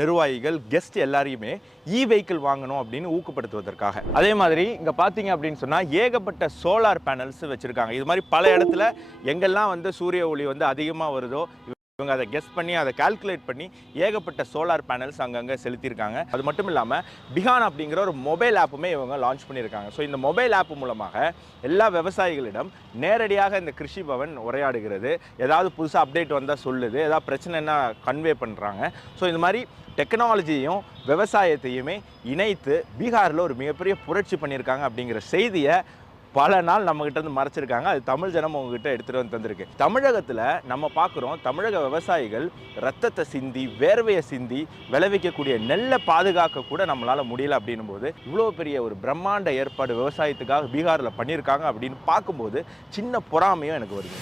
நிர்வாகிகள் கெஸ்ட் எல்லாரையுமே e vehicle வாங்கணும் அப்படின்னு ஊக்கப்படுத்துவதற்காக. அதே மாதிரி இங்கே பார்த்தீங்க அப்படின்னு சொன்னால் ஏகப்பட்ட சோலார் பேனல்ஸ் வச்சுருக்காங்க. இது மாதிரி பல இடத்துல எங்கெல்லாம் வந்து சூரிய ஒளி வந்து அதிகமாக வருதோ இவங்க அதை கெஸ் பண்ணி அதை கால்குலேட் பண்ணி ஏகப்பட்ட சோலார் பேனல்ஸ் அங்கங்கே செலுத்தியிருக்காங்க. அது மட்டும் இல்லாமல் பிகான் அப்படிங்கிற ஒரு மொபைல் ஆப்புமே இவங்க லான்ச் பண்ணியிருக்காங்க. ஸோ இந்த மொபைல் ஆப் மூலமாக எல்லா விவசாயிகளிடம் நேரடியாக இந்த கிருஷி பவன் உரையாடுகிறது. ஏதாவது புதுசாக அப்டேட் வந்தால் சொல்லுது. ஏதாவது பிரச்சனைன்னா கன்வே பண்ணுறாங்க ஸோ இந்த மாதிரி டெக்னாலஜியையும் விவசாயத்தையுமே இணைத்து பீகாரில் ஒரு மிகப்பெரிய புரட்சி பண்ணியிருக்காங்க அப்படிங்கிற செய்தியை பல நாள் நம்மகிட்ட இருந்து மறைச்சிருக்காங்க. அது தமிழ் ஜனம் உங்ககிட்ட எடுத்துகிட்டு வந்து தந்திருக்கு. தமிழகத்தில் நம்ம பார்க்குறோம் தமிழக விவசாயிகள் ரத்தத்தை சிந்தி வேர்வையை சிந்தி விளைவிக்கக்கூடிய நெல்லை பாதுகாக்க கூட நம்மளால் முடியல அப்படின்னும் போது இவ்வளோ பெரிய ஒரு பிரம்மாண்ட ஏற்பாடு விவசாயத்துக்காக பீகாரில் பண்ணியிருக்காங்க அப்படின்னு பார்க்கும்போது சின்ன பொறாமையும் எனக்கு வருது.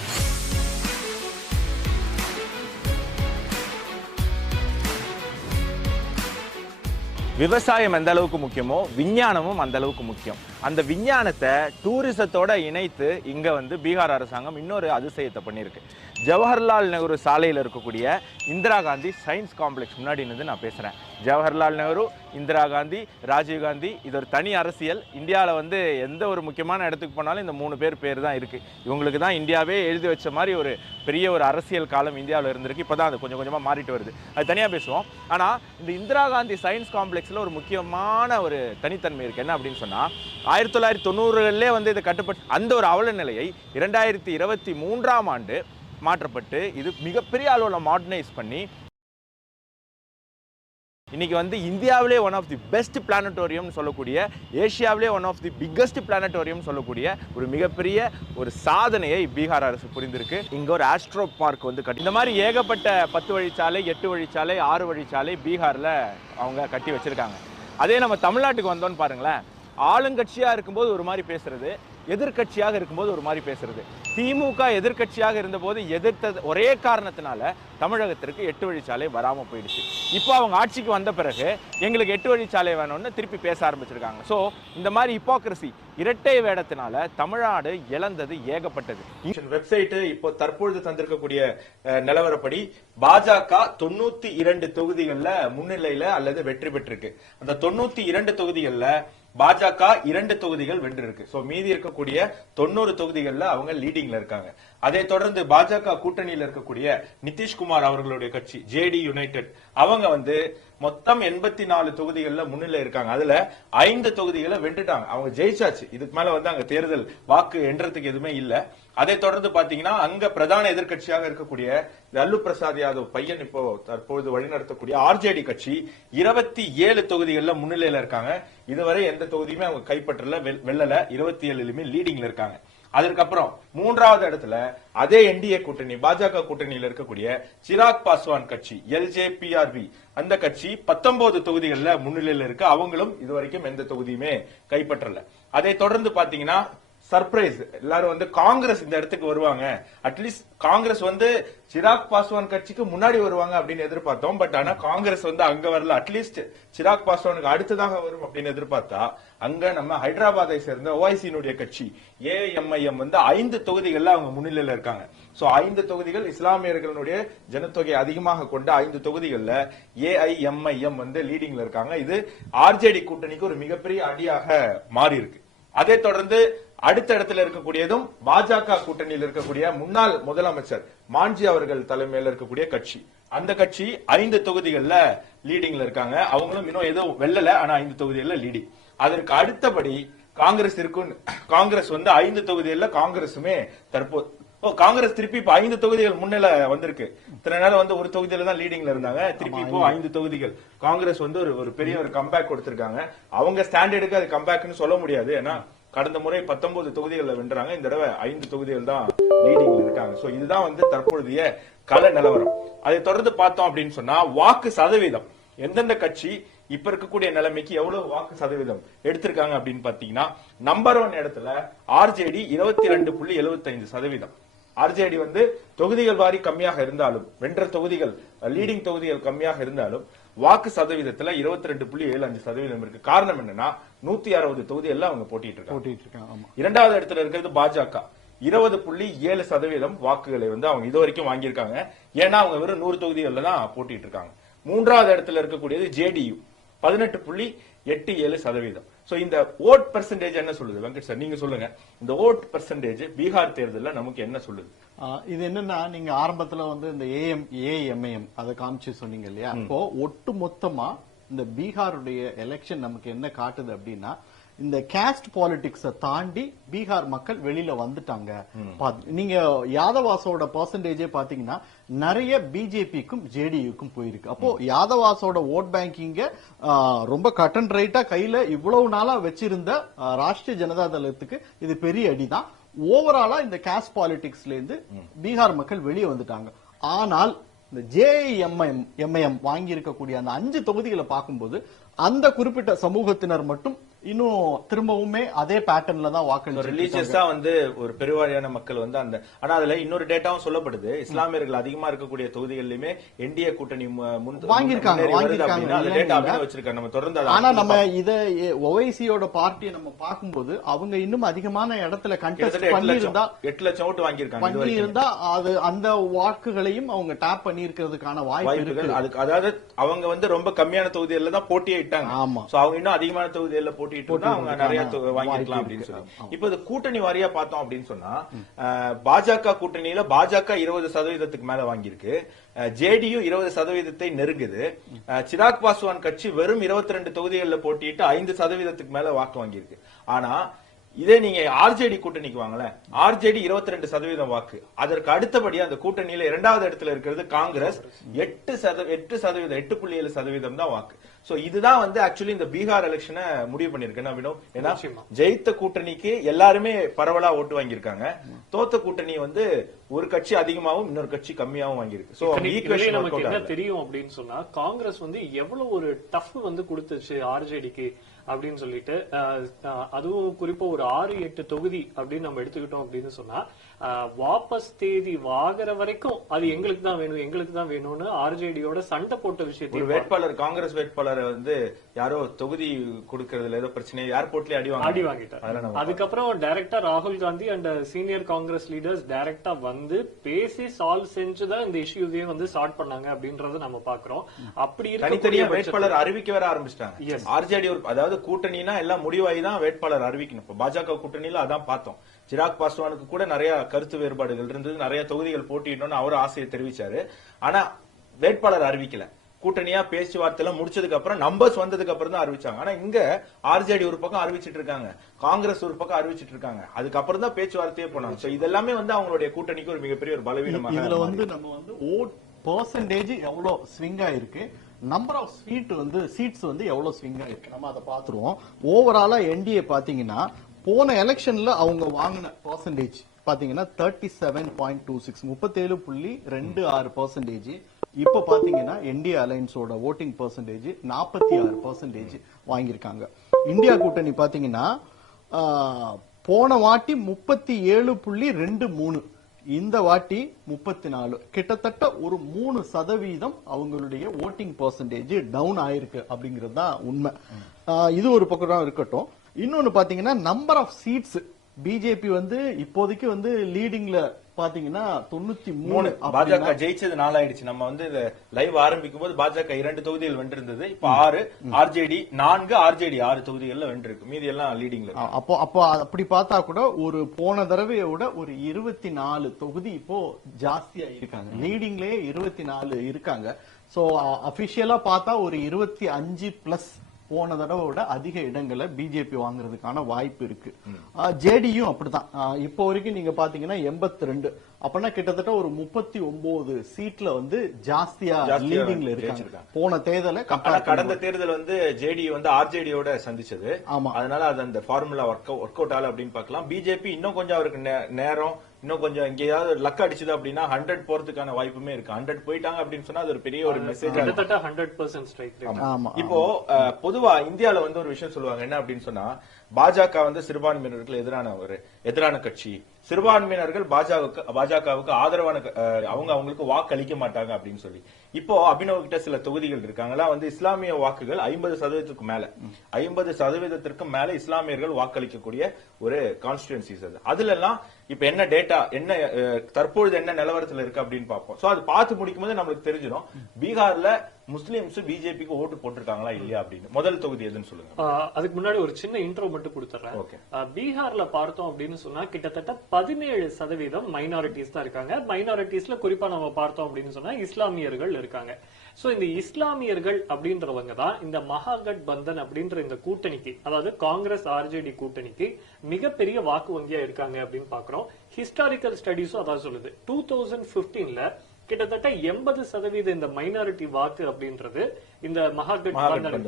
விவசாயம் எந்த அளவுக்கு முக்கியமோ விஞ்ஞானமும் அந்த அளவுக்கு முக்கியம். அந்த விஞ்ஞானத்தை டூரிசத்தோட இணைத்து இங்க வந்து பீகார் அரசாங்கம் இன்னொரு அதிசயத்தை பண்ணியிருக்கு. ஜவஹர்லால் நேரு சாலையில் இருக்கக்கூடிய இந்திரா காந்தி சயின்ஸ் காம்ப்ளெக்ஸ் முன்னாடி நின்று நான் பேசுகிறேன் ஜவஹர்லால் நேரு இந்திரா காந்தி ராஜீவ் காந்தி இது ஒரு தனி அரசியல். இந்தியாவில் வந்து எந்த ஒரு முக்கியமான இடத்துக்கு போனாலும் இந்த மூணு பேர் பேர் தான் இருக்குது இவங்களுக்கு தான் இந்தியாவே எழுதி வச்ச மாதிரி ஒரு பெரிய ஒரு அரசியல் காலம் இந்தியாவில் இருந்திருக்கு. இப்போ தான் அது கொஞ்சம் கொஞ்சமாக மாறிட்டு வருது. அது தனியாக பேசுவோம். ஆனால் இந்த இந்திரா காந்தி சயின்ஸ் காம்ப்ளெக்ஸில் ஒரு முக்கியமான ஒரு தனித்தன்மை இருக்குது என்ன அப்படின்னு சொன்னால் ஆயிரத்தி தொள்ளாயிரத்தி தொண்ணூறுகளிலே வந்து இது கட்டுப்பட்டு அந்த ஒரு அவல நிலையை இரண்டாயிரத்தி இருபத்தி மூன்றாம் ஆண்டு மாற்றப்பட்டு இது மிகப்பெரிய அளவில் மாடர்னைஸ் பண்ணி இன்றைக்கி வந்து இந்தியாவிலே ஒன் ஆஃப் தி பெஸ்ட் பிளானட்டோரியம்னு சொல்லக்கூடிய ஏஷியாவிலே one of the biggest planetarium சொல்லக்கூடிய ஒரு மிகப்பெரிய ஒரு சாதனையை பீகார் அரசு புரிந்திருக்கு. இங்கே ஒரு ஆஸ்ட்ரோ பார்க் வந்து கட்டி இந்த மாதிரி ஏகப்பட்ட பத்து வழிச்சாலை எட்டு வழிச்சாலை ஆறு வழிச்சாலை பீகாரில் அவங்க கட்டி வச்சிருக்காங்க. அதே நம்ம தமிழ்நாட்டுக்கு வந்தோன்னு பாருங்களேன். ஆளுங்கட்சியாக இருக்கும்போது ஒரு மாதிரி பேசுறது எதிர்க்கட்சியாக இருக்கும்போது ஒரு மாதிரி பேசுறது. திமுக எதிர்க்கட்சியாக இருந்தபோது எதிர்த்தது ஒரே காரணத்தினால தமிழகத்திற்கு எட்டு வழிச்சாலை வராமல் போயிடுச்சு. இப்போ அவங்க ஆட்சிக்கு வந்த பிறகு எங்களுக்கு எட்டு வழிச்சாலை வேணும்னு திருப்பி பேச ஆரம்பிச்சிருக்காங்க. ஸோ இந்த மாதிரி ஹிப்போக்ரசி இரட்டை வேடத்தினால தமிழ்நாடு இழந்தது ஏகப்பட்டது. வெப்சைட் இப்போ தற்பொழுது தந்திருக்கக்கூடிய நிலவரப்படி பாஜக தொண்ணூத்தி இரண்டு தொகுதிகளில் முன்னிலையில அல்லது வெற்றி பெற்றிருக்கு. அந்த தொண்ணூத்தி இரண்டு தொகுதிகளில் பாஜக இரண்டு தொகுதிகள் வென்றிருக்கு. சோ மீதி இருக்கக்கூடிய தொண்ணூறு தொகுதிகள்ல அவங்க லீடிங்ல இருக்காங்க. அதை தொடர்ந்து பாஜக கூட்டணியில் இருக்கக்கூடிய நிதிஷ்குமார் அவர்களுடைய கட்சி ஜேடி யுனைடெட் அவங்க வந்து மொத்தம் எண்பத்தி நாலு தொகுதிகளில் முன்னிலை இருக்காங்க. அதுல ஐந்து தொகுதிகளை வென்றுட்டாங்க. அவங்க ஜெயிச்சாச்சு. இதுக்கு மேல வந்து அங்க தேர்தல் வாக்கு என்றதுக்கு எதுவுமே இல்ல. அதை தொடர்ந்து பாத்தீங்கன்னா அங்க பிரதான எதிர்க்கட்சியாக இருக்கக்கூடிய லல்லு பிரசாத் யாதவ் பையன் இப்போ தற்பொழுது வழிநடத்தக்கூடிய ஆர்ஜேடி கட்சி இருபத்தி ஏழு தொகுதிகளில் முன்னிலையில இருக்காங்க. இதுவரை எந்த தொகுதியுமே அவங்க கைப்பற்றல வெல்லல. இருபத்தி ஏழுலயுமே லீடிங்ல இருக்காங்க. அதற்கப்புறம் மூன்றாவது இடத்துல அதே என்டிஏ கூட்டணி பாஜக கூட்டணியில் இருக்கக்கூடிய சிராக் பாஸ்வான் கட்சி எல்ஜேபிஆர்பி அந்த கட்சி பத்தொன்பது தொகுதிகள்ல முன்னிலையில் இருக்கு. அவங்களும் இதுவரைக்கும் எந்த தொகுதியுமே கைப்பற்றல. அதை தொடர்ந்து பாத்தீங்கன்னா சர்ப்ரைஸ் எல்லாரும் வந்து காங்கிரஸ் இந்த இடத்துக்கு வருவாங்க. அட்லீஸ்ட் காங்கிரஸ் வந்து சிராக் பாஸ்வான் கட்சிக்கு முன்னாடி வருவாங்க அப்படின்னு எதிர்பார்த்தோம். பட் ஆனா காங்கிரஸ் வந்து அங்க வரல. அட்லீஸ்ட் சிராக் பாஸ்வானுக்கு அடுத்ததாக வரும் அப்படின்னு எதிர்பார்த்தா அங்க நம்ம ஹைதராபாத்தை சேர்ந்த ஓஐசியினுடைய கட்சி ஏஎம்ஐஎம் வந்து ஐந்து தொகுதிகள்ல அவங்க முன்னிலையில இருக்காங்க. சோ ஐந்து தொகுதிகள் இஸ்லாமியர்களுடைய ஜனத்தொகை அதிகமாக கொண்ட ஐந்து தொகுதிகள்ல ஏஐஎம்ஐஎம் வந்து லீடிங்ல இருக்காங்க. இது ஆர்ஜேடி கூட்டணிக்கு ஒரு மிகப்பெரிய அடியாக மாறி இருக்கு அதை தொடர்ந்து அடுத்த இடத்துல இருக்கக்கூடியதும் பாஜக கூட்டணியில் இருக்கக்கூடிய முன்னாள் முதலமைச்சர் மாஞ்சி அவர்கள் தலைமையில் இருக்கக்கூடிய கட்சி. அந்த கட்சி ஐந்து தொகுதிகள்ல லீடிங்ல இருக்காங்க. அவங்களும் இன்னும் எதுவும் வெல்லல ஆனா ஐந்து தொகுதிகள்ல லீடிங் அதற்கு அடுத்தபடி காங்கிரஸ் இருக்கும் காங்கிரஸ் வந்து ஐந்து தொகுதிகள்ல காங்கிரசுமே தற்போது ஓ காங்கிரஸ் திருப்பி இப்ப ஐந்து தொகுதிகள் முன்னில வந்திருக்கு. இத்தனை நேரம் வந்து ஒரு தொகுதியில தான் லீடிங்ல இருந்தாங்க. திருப்பி இப்போ ஐந்து தொகுதிகள். காங்கிரஸ் வந்து ஒரு ஒரு பெரிய ஒரு கம்பேக் கொடுத்திருக்காங்க. அவங்க ஸ்டாண்டர்டுக்கு அது கம்பேக்னு சொல்ல முடியாது. ஏன்னா கடந்த முறை பத்தொன்பது தொகுதிகளில் வென்றாங்க. இந்த தடவை ஐந்து தொகுதிகள் தான் லீடிங்ல இருக்காங்க. சோ இதுதான் வந்து தற்பொழுதைய கள நிலவரம். அதை தொடர்ந்து பார்த்தோம் அப்படின்னு சொன்னா வாக்கு சதவீதம். எந்தெந்த கட்சி இப்ப இருக்கக்கூடிய நிலைமைக்கு எவ்வளவு வாக்கு சதவீதம் எடுத்திருக்காங்க அப்படின்னு பாத்தீங்கன்னா நம்பர் ஒன் இடத்துல ஆர்ஜேடி இருபத்தி ரெண்டு புள்ளி எழுபத்தைந்து சதவீதம். ஆர்ஜேடி வந்து தொகுதிகள் வாரி கம்மியாக இருந்தாலும் வென்ற தொகுதிகள் லீடிங் தொகுதிகள் கம்மியாக இருந்தாலும் வாக்கு சதவீதத்துல இருபத்தி ரெண்டு புள்ளி ஏழு அஞ்சு சதவீதம் இருக்கு. காரணம் என்னன்னா நூத்தி அறுபது தொகுதிகள்ல அவங்க போட்டிட்டு இருக்காங்க. இரண்டாவது இடத்துல இருக்கிறது பாஜக. இருபது புள்ளி ஏழு சதவீதம் வாக்குகளை வந்து அவங்க இது வரைக்கும் வாங்கியிருக்காங்க. ஏன்னா அவங்க வெறும் நூறு தொகுதிகள்ல தான் போட்டிட்டு இருக்காங்க. மூன்றாவது இடத்துல இருக்கக்கூடியது ஜேடியு. பதினெட்டு புள்ளி எட்டு ஏழு சதவீதம். சோ இந்த ஓட் பெர்சன்டேஜ் என்ன சொல்லுது? வெங்கட் சார் நீங்க சொல்லுங்க. இந்த ஓட் பெர்சன்டேஜ் பீகார் தேர்தல்ல நமக்கு என்ன சொல்லுது? இது என்னன்னா நீங்க ஆரம்பத்துல வந்து இந்த ஏஎம் ஏஎம்ஏஎம் அதை காமிச்சு சொன்னீங்க இல்லையா? இப்போ ஒட்டு மொத்தமா இந்த பீகாருடைய எலெக்ஷன் நமக்கு என்ன காட்டுது அப்படின்னா இந்த கேஸ்ட் பாலிடிக்ஸ தாண்டி பீகார் மக்கள் வெளியில வந்துட்டாங்க. நீங்க யாதவாசோட பர்சன்டேஜே பாத்தீங்கன்னா நிறைய பிஜேபிக்கும் ஜேடியுக்கும் போயிருக்கு. அப்போ யாதவாசோட ஓட் பேங்கிங்க ரொம்ப கட் அண்ட் ரைட்டா கையில இவ்வளவு நாளா வச்சிருந்த ராஷ்டிரிய ஜனதா தளத்துக்கு இது பெரிய அடிதான். ஓவராலா இந்த கேஸ்ட் பாலிடிக்ஸ்ல இருந்து பீகார் மக்கள் வெளியே வந்துட்டாங்க. ஆனால் இந்த ஜேஎம்எம் எம்ஐஎம் வாங்கி இருக்கக்கூடிய அந்த அஞ்சு தொகுதிகளை பார்க்கும்போது அந்த குறிப்பிட்ட சமூகத்தினர் மட்டும் இன்னும் திரும்பவுமே அதே பேட்டர்ன்ல தான் வாக்களிச்சு ரிலீஜியஸா வந்து ஒரு பெருவாரியான மக்கள் வந்து அந்த ஆனா அதுல இன்னொரு டேட்டாவும் சொல்லப்படுது. இஸ்லாமியர்கள் அதிகமா இருக்கக்கூடிய தொகுதிகளிலுமே என்டிஏ கூட்டணி வாங்கியிருக்காங்க, வாங்கியிருக்காங்க. வச்சிருக்காங்க. நம்ம தொடர்ந்து ஆனா நம்ம இத ஒவைசியோட பார்ட்டியை நம்ம பார்க்கும்போது அவங்க இன்னும் அதிகமான இடத்துல கண்டெஸ்ட் பண்ணியிருந்தா எட்டு லட்சம் ஓட்டு வாங்கியிருக்காங்க இது பண்ணி வரைக்கும். இருந்தா அது அந்த வாக்குகளையும் அவங்க டேப் பண்ணி இருக்கிறதுக்கான வாய்ப்பு இருக்கு. அதுக்கு அதாவது அவங்க வந்து ரொம்ப கம்மியான தொகுதிகளில் தான் போட்டியே இட்டாங்க. ஆமா. அவங்க இன்னும் அதிகமான தொகுதிகளில் போட்டிட்டு இருந்தா அவங்க நிறைய வாங்கிருக்கலாம் அப்படின்னு சொல்லி. இப்போ இது கூட்டணி வாரியா பார்த்தோம் அப்படின்னு சொன்னா பாஜக கூட்டணியில பாஜக இருபது சதவீதத்துக்கு மேல வாங்கியிருக்கு. ஜேடியு இருபது சதவீதத்தை நெருங்குது. சிராக் பாஸ்வான் கட்சி வெறும் 22 ரெண்டு தொகுதிகளில் போட்டிட்டு ஐந்து சதவீதத்துக்கு மேல வாக்கு வாங்கியிருக்கு. ஆனா இதே நீங்க ஆர்ஜேடி கூட்டணிக்கு வாங்கல ஆர்ஜேடி 22% ரெண்டு சதவீதம் வாக்கு. அதற்கு அடுத்தபடி அந்த கூட்டணியில இரண்டாவது இடத்துல இருக்கிறது காங்கிரஸ். எட்டு சத எட்டு சதவீதம் எட்டு புள்ளி ஏழு சதவீதம் தான் வாக்கு. சோ இதுதான் வந்து ஆக்சுவலி இந்த பீகார் எலெக்ஷனை முடிவு பண்ணிருக்கு என்ன வினோ ஏன்னா ஜெயித்த கூட்டணிக்கு எல்லாருமே பரவலா ஓட்டு வாங்கியிருக்காங்க. தோத்த கூட்டணி வந்து ஒரு கட்சி அதிகமாவும் இன்னொரு கட்சி கம்மியாவும் வாங்கியிருக்கு. சோ நமக்கு என்ன தெரியும் அப்படின்னு சொன்னா காங்கிரஸ் வந்து எவ்வளவு ஒரு டஃப் வந்து கொடுத்துச்சு ஆர்ஜேடிக்கு அப்படின்னு சொல்லிட்டு அதுவும் குறிப்பா ஒரு ஆறு எட்டு தொகுதி அப்படின்னு நம்ம எடுத்துக்கிட்டோம் அப்படின்னு சொன்னா வாபஸ் தேதி வாங்குற வரைக்கும் அது எங்களுக்கு தான் வேணும் எங்களுக்கு தான் வேணும்னு ஆர்ஜேடியோட சண்டை போட்ட ஒரு விஷயத்தையும் வேட்பாளர் காங்கிரஸ் வேட்பாளரை வந்து யாரோ தொகுதி கொடுக்கறதுல ஏதோ பிரச்சனை ஏர்போர்ட்லயே அடி அடி வாங்கி வாங்கிட்டார் அதுக்கப்புறம் டைரக்டா ராகுல் Gandhi and senior Congress leaders டைரக்டா வந்து பேசி சால்வ் செஞ்சுதான் இந்த இஷ்யூஸே வந்து ஸ்டார்ட் பண்ணாங்க அப்படின்றத நம்ம பாக்குறோம் அப்படி தனித்தனியா வேட்பாளர் அறிவிக்க வர ஆரம்பிச்சிட்டாங்க. ஆர்ஜேடி அதாவது கூட்டணினா எல்லாம் முடிவாகி தான் வேட்பாளர் அறிவிக்கணும். பாஜக கூட்டணியில அதான் பார்த்தோம். சிராக் பாஸ்வானுக்கு கூட நிறைய கருத்து வேறுபாடுகள் இருந்தது. நிறைய தொகுதிகள் போட்டியிடணும்னு அவர் ஆசையை தெரிவிச்சாரு. ஆனா வேட்பாளர் அறிவிக்கல. கூட்டணியா பேச்சுவார்த்தை முடிச்சதுக்கு அப்புறம் நம்பர்ஸ் வந்ததுக்கு அப்புறம் தான் அறிவிச்சாங்க. ஆனா இங்க ஆர்ஜேடி ஒரு பக்கம் அறிவிச்சிட்டு இருக்காங்க. காங்கிரஸ் ஒரு பக்கம் அறிவிச்சிட்டு இருக்காங்க. அதுக்கப்புறம் தான் பேச்சுவார்த்தையே போனாங்க. சோ இதெல்லாமே வந்து அவங்களுடைய கூட்டணிக்கு ஒரு மிகப்பெரிய ஒரு பலவீனமாக இதுல வந்து நம்ம வந்து ஓட் பர்சன்டேஜ் எவ்வளவு ஸ்விங் ஆயிருக்கு? நம்பர் ஆஃப் சீட் வந்து சீட்ஸ் வந்து எவ்வளவு ஸ்விங் ஆயிருக்கு? நம்ம அதை பாத்துருவோம் ஓவராலா என்டிஏ பாத்தீங்கன்னா போன எலெக்ஷன்ல அவங்க வாங்கின பர்சன்டேஜ் பாத்தீங்கன்னா thirty seven point two six முப்பத்தேழு புள்ளி ரெண்டு ஆறு பர்சன்டேஜ் இப்ப பாத்தீங்கன்னா இந்தியா அலைன்ஸோட ஓட்டிங் பர்சன்டேஜ் நாற்பத்தி ஆறு பர்சன்டேஜ் வாங்கியிருக்காங்க. இந்தியா கூட்டணி பாத்தீங்கன்னா ஆஹ், போன வாட்டி முப்பத்தி ஏழு புள்ளி ரெண்டு மூணு இந்த வாட்டி முப்பத்தி நாலு. கிட்டத்தட்ட ஒரு மூணு சதவீதம் அவங்களுடைய ஓட்டிங் பர்சன்டேஜ் டவுன் ஆயிருக்கு அப்படிங்கிறது தான் உண்மை. இது ஒரு பக்கம் இருக்கட்டும். இன்னொன்னு பாத்தீங்கன்னா நம்பர் ஆஃப் சீட்ஸ் பிஜேபி வந்து இப்போதைக்கு வந்து லீடிங்ல பாத்தீங்கன்னா தொண்ணூத்தி மூணு பாஜக ஜெயிச்சது நாலாயிடுச்சு நம்ம வந்து லைவ் ஆரம்பிக்கும் போது பாஜக இரண்டு தொகுதிகள் வென்றிருந்தது. இப்ப ஆறு ஆர்ஜேடி நான்கு ஆர்ஜேடி ஆறு தொகுதிகள்ல வென்றிருக்கு. மீதி எல்லாம் லீடிங்ல அப்போ அப்போ அப்படி பார்த்தா கூட ஒரு போன தடவையை விட ஒரு இருபத்தி நாலு தொகுதி இப்போ ஜாஸ்தியா இருக்காங்க லீடிங்லயே இருபத்தி நாலு இருக்காங்க. சோ அபிஷியலா பார்த்தா ஒரு இருபத்தி அஞ்சு பிளஸ் போன தடவை விட அதிக இடங்களை பிஜேபி வாங்குறதுக்கான வாய்ப்பு இருக்கு. ஜேடியும் அப்படிதான் ஆ, இப்போ வரைக்கும் நீங்க பாத்தீங்கன்னா எண்பத்தி ரெண்டு அப்படின்னா கிட்டத்தட்ட ஒரு முப்பத்தி ஒன்பது சீட்ல வந்து ஜாஸ்தியா லீடிங்ல இருக்காங்க. போன தேர்தலை கடந்த தேர்தல் வந்து ஜேடி வந்து ஆர்ஜேடியோட சந்திச்சது. ஆமா. அதனால அது அந்த ஃபார்முலா ஒர்க் ஒர்க் அவுட் ஆகல அப்படின்னு பார்க்கலாம். பிஜேபி இன்னும் கொஞ்சம் அவருக்கு நேரம் இன்னும் கொஞ்சம் எங்கேயாவது லக் அடிச்சது அப்படின்னா ஹண்ட்ரட் போறதுக்கான வாய்ப்புமே இருக்கு. ஹண்ட்ரட் போயிட்டாங்க அப்படின்னு சொன்னா அது ஒரு பெரிய ஒரு மெசேஜ் கிட்டத்தட்ட ஹண்ட்ரட் பர்சன்ட் ஸ்ட்ரைக் ஆமா. இப்போ பொதுவா இந்தியால வந்து ஒரு விஷயம் சொல்லுவாங்க. என்ன அப்படின்னு சொன்னா பாஜக வந்து சிறுபான்மையினருக்கு எதிரான ஒரு எதிரான கட்சி. சிறுபான்மையினர்கள் பாஜக பாஜகவுக்கு ஆதரவான அவங்க அவங்களுக்கு வாக்கு அளிக்க மாட்டாங்க அப்படின்னு சொல்லி. இப்போ அபினவ் கிட்ட சில தொகுதிகள் இருக்காங்களா? வந்து இஸ்லாமிய வாக்குகள் ஐம்பது சதவீதத்துக்கு மேல. ஐம்பது சதவீதத்திற்கு மேல இஸ்லாமியர்கள் வாக்களிக்கக்கூடிய ஒரு கான்ஸ்டிடுவன்சிஸ் அது. அதுல எல்லாம் இப்ப என்ன டேட்டா என்ன தற்பொழுது என்ன நிலவரத்துல இருக்கு அப்படின்னு பார்ப்போம். சோ அது பார்த்து முடிக்கும் போது நம்மளுக்கு தெரிஞ்சிடும். பீகார்ல முஸ்லிம்ஸ் பிஜேபிக்கு ஓட்டு போட்டிருக்காங்களா இல்லையா அப்படின்னு. முதல் தொகுதி எதுன்னு சொல்லுங்க. அதுக்கு முன்னாடி ஒரு சின்ன இன்ட்ரோ மட்டும் கொடுத்துறேன். பீகார்ல பார்த்தோம் அப்படின்னு சொன்னா கிட்டத்தட்ட பதினேழு சதவீதம் மைனாரிட்டிஸ் தான் இருக்காங்க. மைனாரிட்டிஸ்ல குறிப்பா நம்ம பார்த்தோம் அப்படின்னு சொன்னா இஸ்லாமியர்கள் இருக்காங்க. சோ இந்த இஸ்லாமியர்கள் அப்படின்றவங்க தான் இந்த மகாகட் பந்தன் அப்படின்ற இந்த கூட்டணிக்கு அதாவது காங்கிரஸ் ஆர்ஜேடி கூட்டணிக்கு மிகப்பெரிய வாக்கு வங்கியா இருக்காங்க அப்படின்னு பாக்குறோம் ஹிஸ்டாரிக்கல் ஸ்டடிஸும் அதான் சொல்லுது. டூ தௌசண்ட் பிப்டீன்ல கிட்டத்தட்ட எண்பது சதவீத இந்த மைனாரிட்டி வாக்கு அப்படின்றது இந்த மகாகட்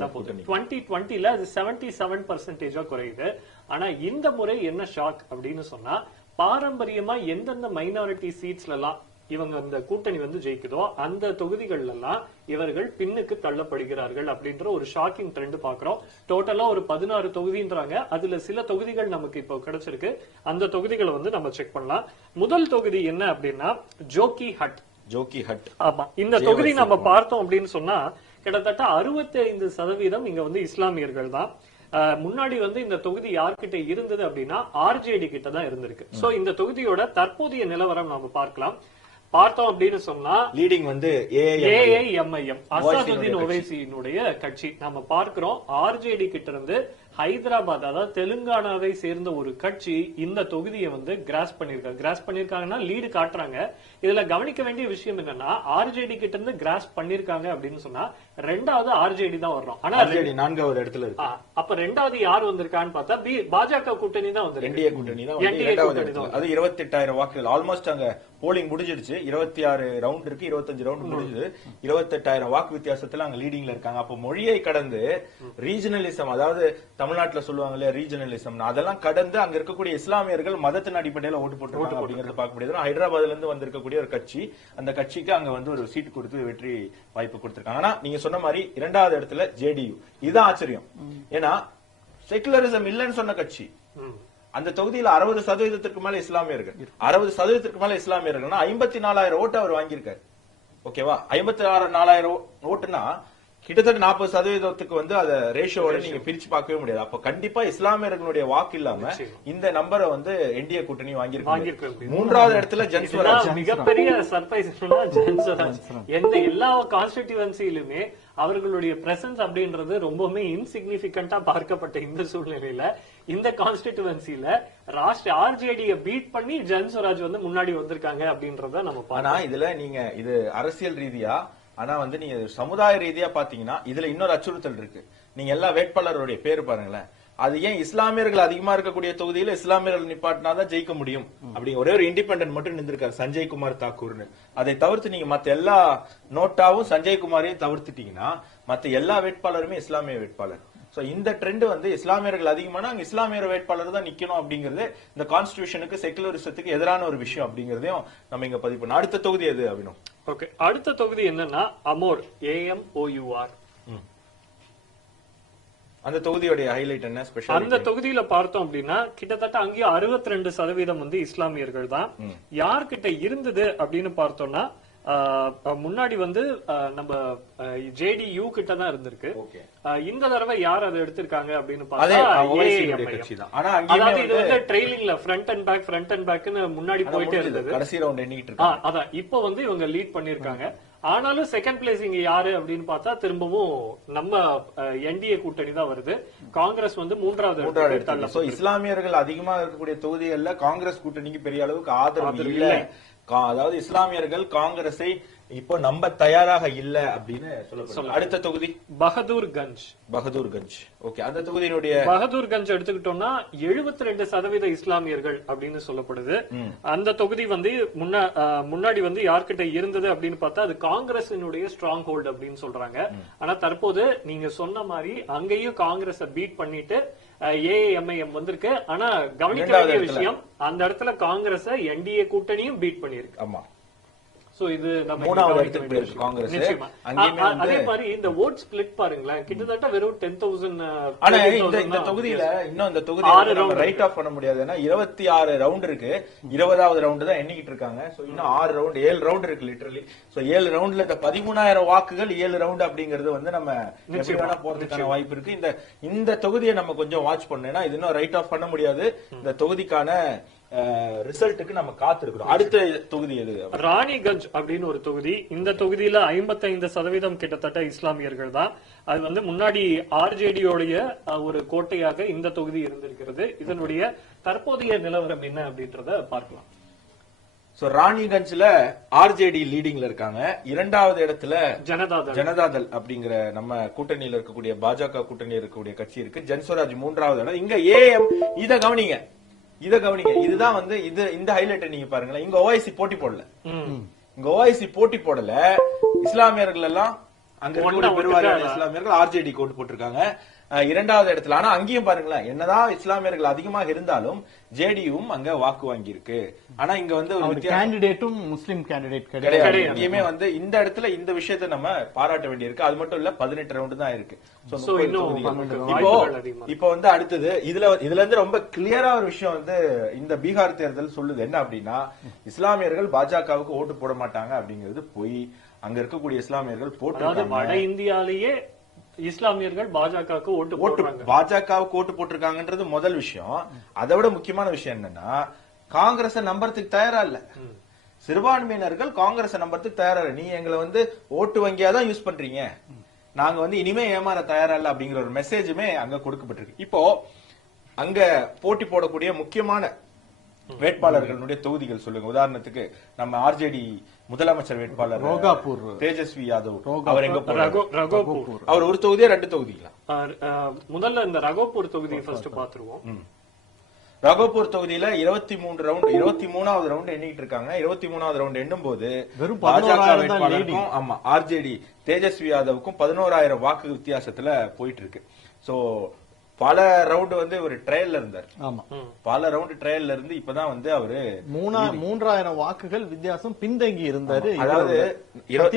தான் போகுது. டுவெண்ட்டி டுவெண்ட்டில அது செவன்டி செவன் பர்சன்டேஜா குறையுது. ஆனா இந்த முறை என்ன ஷாக் அப்படின்னு சொன்னா பாரம்பரியமா எந்தெந்த மைனாரிட்டி சீட்ஸ்ல எல்லாம் இவங்க அந்த கூட்டணி வந்து ஜெயிக்குதோ அந்த தொகுதிகள்ல எல்லாம் இவர்கள் பின்னுக்கு தள்ளப்படுகிறார்கள் அப்படின்ற ஒரு ஷாக்கிங் ட்ரெண்ட் பாக்குறோம் டோட்டலா ஒரு பதினாறு தொகுதின்றாங்க. அதுல சில தொகுதிகள் நமக்கு இப்போ கிடைச்சிருக்கு. அந்த தொகுதிகளை வந்து நம்ம செக் பண்ணலாம். முதல் தொகுதி என்ன அப்படின்னா ஜோக்கி ஹட் ஜோக்கி ஹட் ஆமா. இந்த தொகுதி நம்ம பார்த்தோம் அப்படின்னு சொன்னா கிட்டத்தட்ட 65% சதவீதம் இங்க வந்து இஸ்லாமியர்கள் தான். முன்னாடி வந்து இந்த தொகுதி யார்கிட்ட இருந்தது அப்படின்னா ஆர்ஜேடி கிட்ட தான் இருந்திருக்கு. சோ இந்த தொகுதியோட தற்போதைய நிலவரம் நாம பார்க்கலாம். பார்த்தோம் அப்படின்னு சொன்னா லீடிங் வந்து ஏஐஎம் ஏஐஎம்ஐஎம் அசாதுதீன் ஒவைசியினுடைய கட்சி. நம்ம பார்க்கிறோம் ஆர்ஜேடி கிட்ட இருந்து ஹைதராபாத் அதாவது தெலுங்கானாவை சேர்ந்த ஒரு கட்சி இந்த தொகுதியை வந்து கிராஸ் பண்ணிருக்காங்க கிராஸ் பண்ணிருக்காங்கன்னா லீடு காட்டுறாங்க. இதுல கவனிக்க வேண்டிய விஷயம் என்னன்னா ஆர்ஜேடி கிட்ட இருந்து கிராஸ் பண்ணிருக்காங்க அப்படின்னு சொன்னா ரெண்டாவது ஆர்ஜேடி தான் வர்றோம் ஆனா ஆல்ரெடி நான்காவது இடத்துல இருக்கு. அப்ப ரெண்டாவது யார் வந்திருக்கான்னு பார்த்தா பி- பாஜக கூட்டணி தான் வந்திருக்கு. என்டிஏ கூட்டணி தான் வந்து இரண்டாவது இடத்துல அது இருபத்தி எட்டாயிரம் வாக்குகள். ஆல்மோஸ்ட் அங்க போலிங் முடிஞ்சிருச்சு இருபத்தி ஆறு ரவுண்ட் இருக்கு. இருபத்தஞ்சு ரவுண்ட் முடிஞ்சது. இருபத்தெட்டாயிரம் வாக்கு வித்தியாசத்துல அங்க லீடிங்ல இருக்காங்க. அப்ப மொழியை கடந்து ரீஜனலிசம் அதாவது தமிழ்நாட்டுல சொல்லுவாங்க இல்லையா ரீஜனலிசம் அதெல்லாம் கடந்து அங்க இருக்கக்கூடிய இஸ்லாமியர்கள் மதத்தின் அடிப்படையில ஓட்டு போட்டு அப்படிங்கறது பார்க்க முடியாது. ஹைதராபாத்ல இருந்து வந்திருக்கக்கூடிய ஒரு கட்சி. அந்த கட்சிக்கு அங்க வந்து ஒரு சீட் கொடுத்து வெற்றி வாய்ப்பு கொடுத்திருக்காங்க. ஆனா நீங்க சொன்ன மாதிரி இரண்டாவது இடத்துல ஜேடியு இதுதான் ஆச்சரியம். ஏன்னா செகுலரிசம் இல்லைன்னு சொன்ன கட்சி. அந்த தொகுதியில அறுபது சதவீதத்திற்கு மேல இஸ்லாமியர்கள் அறுபது சதவீதத்திற்கு மேல இஸ்லாமியர்கள்னா ஐம்பத்தி நாலாயிரம் ஓட்டு அவர் வாங்கியிருக்காரு. ஓகேவா? ஐம்பத்தி ஆறு நாலாயிரம் ஓட்டுனா கிட்டத்தட்ட நாற்பது சதவீதத்துக்கு வந்து அத ரேஷியோட நீங்க பிரிச்சு பார்க்கவே முடியாது. அப்ப கண்டிப்பா இஸ்லாமியர்களுடைய வாக்கு இல்லாம இந்த நம்பரை வந்து என்டிஏ கூட்டணி வாங்கியிருக்க வாங்கியிருக்கு முடியும். மூன்றாவது இடத்துல ஜன்ஸ்வராஜ் மிகப்பெரிய சர்ப்ரைஸ் ஜென்சராஜ் எந்த எல்லா கான்ஸ்டிடியூவன்சிலுமே அவர்களுடைய பிரசன்ஸ் அப்படின்றது ரொம்பவுமே இன்சிக்னிபிகண்டா பார்க்கப்பட்ட இந்த சூழ்நிலையில இந்த கான்ஸ்டிடியூவன்சில ராஷ்டிர ஆர்ஜேடியை பீட் பண்ணி ஜன்ஸ்வராஜ் வந்து முன்னாடி வந்திருக்காங்க அப்படின்றத நம்ம ஆனா பார்க்கலாம் இதுல நீங்க இது அரசியல் ரீதியா ஆனா வந்து நீங்க சமுதாய ரீதியா பாத்தீங்கன்னா இதுல இன்னொரு அச்சுறுத்தல் இருக்கு. நீங்க எல்லா வேட்பாளருடைய பேர் பாருங்களேன். அது ஏன் இஸ்லாமியர்கள் அதிகமா இருக்கக்கூடிய தொகுதியில இஸ்லாமியர்கள் நிப்பாட்டினா தான் ஜெயிக்க முடியும்? அப்படி ஒரே ஒரு இண்டிபெண்டன்ட் மட்டும் நின்றுருக்காரு சஞ்சய் குமார் தாக்கூர்னு. அதை தவிர்த்து நீங்க மத்த எல்லா நோட்டாவும் சஞ்சய் குமாரையும் தவிர்த்துட்டீங்கன்னா மத்த எல்லா வேட்பாளருமே இஸ்லாமிய வேட்பாளர். சோ இந்த ட்ரெண்ட் வந்து இஸ்லாமியர்கள் அதிகமான அங்க இஸ்லாமியர் வேட்பாளர் தான் நிக்கணும் அப்படிங்கிறது இந்த கான்ஸ்டிடியூஷனுக்கு செகுலரிசத்துக்கு எதிரான ஒரு விஷயம் அப்படிங்கறதையும் நம்ம இங்க பதிவு பண்ணோம். அடுத்த தொகுதி எது அபினவ்? ஓகே அடுத்த தொகுதி என்னன்னா அமோர் ஏஎம் ஓயூஆர் அந்த தொகுதியோடைய ஹைலைட் என்ன? ஸ்பெஷல் அந்த தொகுதியில பார்த்தோம் அப்படின்னா கிட்டத்தட்ட அங்கேயும் 62% சதவீதம் வந்து இஸ்லாமியர்கள் தான். யார்கிட்ட இருந்தது அப்படின்னு பார்த்தோம்னா முன்னாடி வந்து நம்ம ஜேடியு கிட்ட தான் இருந்திருக்கு. இந்த தடவை யார் அதை எடுத்திருக்காங்க அப்படின்னு பார்த்தா அதாவது இது வந்து ட்ரெயிலிங்ல front and back front and பேக்னு முன்னாடி போயிட்டே. இருந்தது. கடைசி ரவுண்ட் அதான். இப்போ வந்து இவங்க லீட் பண்ணிருக்காங்க ஆனாலும் செகண்ட் பிளேஸ் இங்க யாரு அப்படின்னு பார்த்தா திரும்பவும் நம்ம என்டிஏ கூட்டணி தான் வருது. காங்கிரஸ் வந்து மூன்றாவது மூன்றாவது. இஸ்லாமியர்கள் அதிகமா இருக்கக்கூடிய தொகுதிகள்ல காங்கிரஸ் கூட்டணிக்கு பெரிய அளவுக்கு ஆதரவு இல்ல. அதாவது இஸ்லாமியர்கள் காங்கிரஸை இப்போ நம்ப தயாராக இல்ல அப்படின்னு சொல்லப்படுது. அடுத்த தொகுதி? பகதூர் கஞ்ச் பகதூர்கஞ்ச். ஓகே அந்த தொகுதியினுடைய பகதூர் கஞ்ச் எடுத்துக்கிட்டோம்னா 72% ரெண்டு சதவீத இஸ்லாமியர்கள் அப்படின்னு சொல்லப்படுது. அந்த தொகுதி வந்து முன்ன முன்னாடி வந்து யார்கிட்ட இருந்தது அப்படின்னு பார்த்தா அது காங்கிரசினுடைய ஸ்ட்ராங் ஹோல்டு அப்படின்னு சொல்றாங்க. ஆனா தற்போது நீங்க சொன்ன மாதிரி அங்கேயும் காங்கிரஸ பீட் பண்ணிட்டு ஏஎம்ஐஎம் வந்திருக்கு. ஆனா கவனிக்க வேண்டிய. விஷயம் அந்த இடத்துல காங்கிரஸ என்டிஏ கூட்டணியும் பீட் பண்ணிருக்கு ஆமா. சோ இது நம்ம மூணாவது இடத்துக்கு போயிருக்கு. காங்கிரஸ். நிச்சயமா. அதே மாதிரி இந்த ஓட் ஸ்பிளிட் பாருங்களேன். கிட்டத்தட்ட வெறும் டென் தௌசண்ட் ஆனா இந்த இந்த தொகுதியில இன்னும் இந்த தொகுதி ரைட் ஆஃப் பண்ண முடியாது. ஏன்னா இருபத்தி ஆறு ரவுண்ட் இருக்கு. இருபதாவது ரவுண்ட் தான் எண்ணிக்கிட்டு இருக்காங்க. சோ இன்னும் ஆறு ரவுண்ட் ஏழு ரவுண்ட் இருக்கு லிட்டரலி சோ ஏழு ரவுண்ட்ல இந்த பதிமூணாயிரம் வாக்குகள் ஏழு ரவுண்ட் அப்படிங்கிறது வந்து நம்ம வேணா போறதுக்கான வாய்ப்பு இருக்கு. இந்த இந்த தொகுதியை நம்ம கொஞ்சம் வாட்ச் பண்ணோம் ஏன்னா இது இன்னும் ரைட் ஆஃப் பண்ண முடியாது. இந்த தொகுதிக்கான ரிசல்ட்டுக்கு நம்ம காத்திருக்கிறோம். அடுத்த தொகுதி எது? ராணிகஞ்ச் அப்படின்னு ஒரு தொகுதி. இந்த தொகுதியில 55% சதவீதம் கிட்டத்தட்ட இஸ்லாமியர்கள் தான். அது வந்து முன்னாடி ஆர்ஜேடியோடைய ஒரு கோட்டையாக இந்த தொகுதி இருந்திருக்கிறது. இதனுடைய தற்போதைய நிலவரம் என்ன அப்படின்றத பார்க்கலாம். சோ ராணிகஞ்ச்ல ஆர்ஜேடி லீடிங்ல இருக்காங்க. இரண்டாவது இடத்துல ஜனதாதள். ஜனதாதள் அப்படிங்கிற நம்ம கூட்டணியில இருக்கக்கூடிய பாஜக கூட்டணியில் இருக்கக்கூடிய கட்சி இருக்கு. ஜன்ஸ்வராஜ் மூன்றாவது இடம். இங்க ஏஎம் இத கவனிங்க. இத கவனிங்க. இதுதான் வந்து இது இந்த ஹைலைட் நீங்க பாருங்களேன். இங்க ஓஐசி போட்டி போடல. இங்க ஓஐசி போட்டி போடல. இஸ்லாமியர்கள் எல்லாம் அங்க பெருவாரியான இஸ்லாமியர்கள் ஆர்ஜேடி கோட்டு போட்டிருக்காங்க. இரண்டாவது இடத்துல. ஆனா அங்கேயும் பாருங்களேன் என்னதான் இஸ்லாமியர்கள் அதிகமாக இருந்தாலும் ஜேடியும் அங்க வாக்கு வாங்கி இருக்கு ஆனா இங்க வந்து ஒரு கேண்டிடேட்டும் முஸ்லிம் கேண்டிடேட் கிடையாது. இங்கேயுமே வந்து இந்த இடத்துல இந்த விஷயத்தை நம்ம பாராட்ட வேண்டியிருக்கு. அது மட்டும் இல்ல பதினெட்டு ரவுண்டு தான் இருக்கு. So, So, 30 இன்னும் தொகுதிகள். நமக்கு இப்போ இப்போ வந்து அடுத்தது இதுல இதுல இருந்து ரொம்ப கிளியரா ஒரு விஷயம் வந்து இந்த பீகார் தேர்தல் சொல்லுது. என்ன அப்படின்னா இஸ்லாமியர்கள் பாஜகவுக்கு ஓட்டு போட மாட்டாங்க அப்படிங்கிறது பொய். அங்க இருக்கக்கூடிய இஸ்லாமியர்கள் அதாவது போட்டிருக்காங்க. வட இந்தியாலேயே இஸ்லாமியர்கள் பாஜகவுக்கு ஓட்டு ஓட்டு பாஜகவுக்கு ஓட்டு போட்டிருக்காங்கன்றது முதல் விஷயம். அதை விட முக்கியமான விஷயம் என்னன்னா காங்கிரஸ நம்புறதுக்கு தயாரா இல்ல. சிறுபான்மையினர்கள் காங்கிரஸ நம்புறதுக்கு தயாரா இல்ல. நீ எங்களை வந்து ஓட்டு வங்கியா தான் யூஸ் பண்றீங்க. நாங்க வந்து இனிமே ஏமாற தயாரா இல்ல அப்படிங்கிற ஒரு மெசேஜுமே அங்க கொடுக்கப்பட்டிருக்கு. இப்போ அங்க போட்டி போடக்கூடிய முக்கியமான வேட்பாளர்களுடைய தொகுதிகள் சொல்லுங்க. உதாரணத்துக்கு நம்ம ஆர்ஜேடி முதலமைச்சர் வேட்பாளர் ரோகாப்பூர். தேஜஸ்வி யாதவ். அவர் எங்க ரகோபூர். அவர் ஒரு தொகுதியா ரெண்டு அஹ், முதல்ல இந்த ரகோபூர் தொகுதியை ஃபர்ஸ்ட் பாத்துருவோம். ரகோபூர் தொகுதியில இருபத்தி மூன்று ரவுண்ட் இருபத்தி மூணாவது ரவுண்ட் எண்ணிட்டு இருக்காங்க. இருபத்தி மூணாவது ரவுண்ட் எண்ணும் போது வெறும் பாஜக 11,000 தான் வேட்பாளருக்கும் ஆமா ஆர்ஜேடி தேஜஸ்வி யாதவுக்கும் பதினோராயிரம் வாக்கு வித்தியாசத்துல போயிட்டு இருக்கு. சோ பல ரவுண்ட் வந்து ஒரு ட்ரையல்ல இருந்தார். ஆமா. பல ரவுண்ட் ட்ரையல்ல இருந்து இப்பதான் வந்து அவரு மூணா மூன்றாயிரம் வாக்குகள் வித்தியாசம் பின்தங்கி இருந்தாரு. அதாவது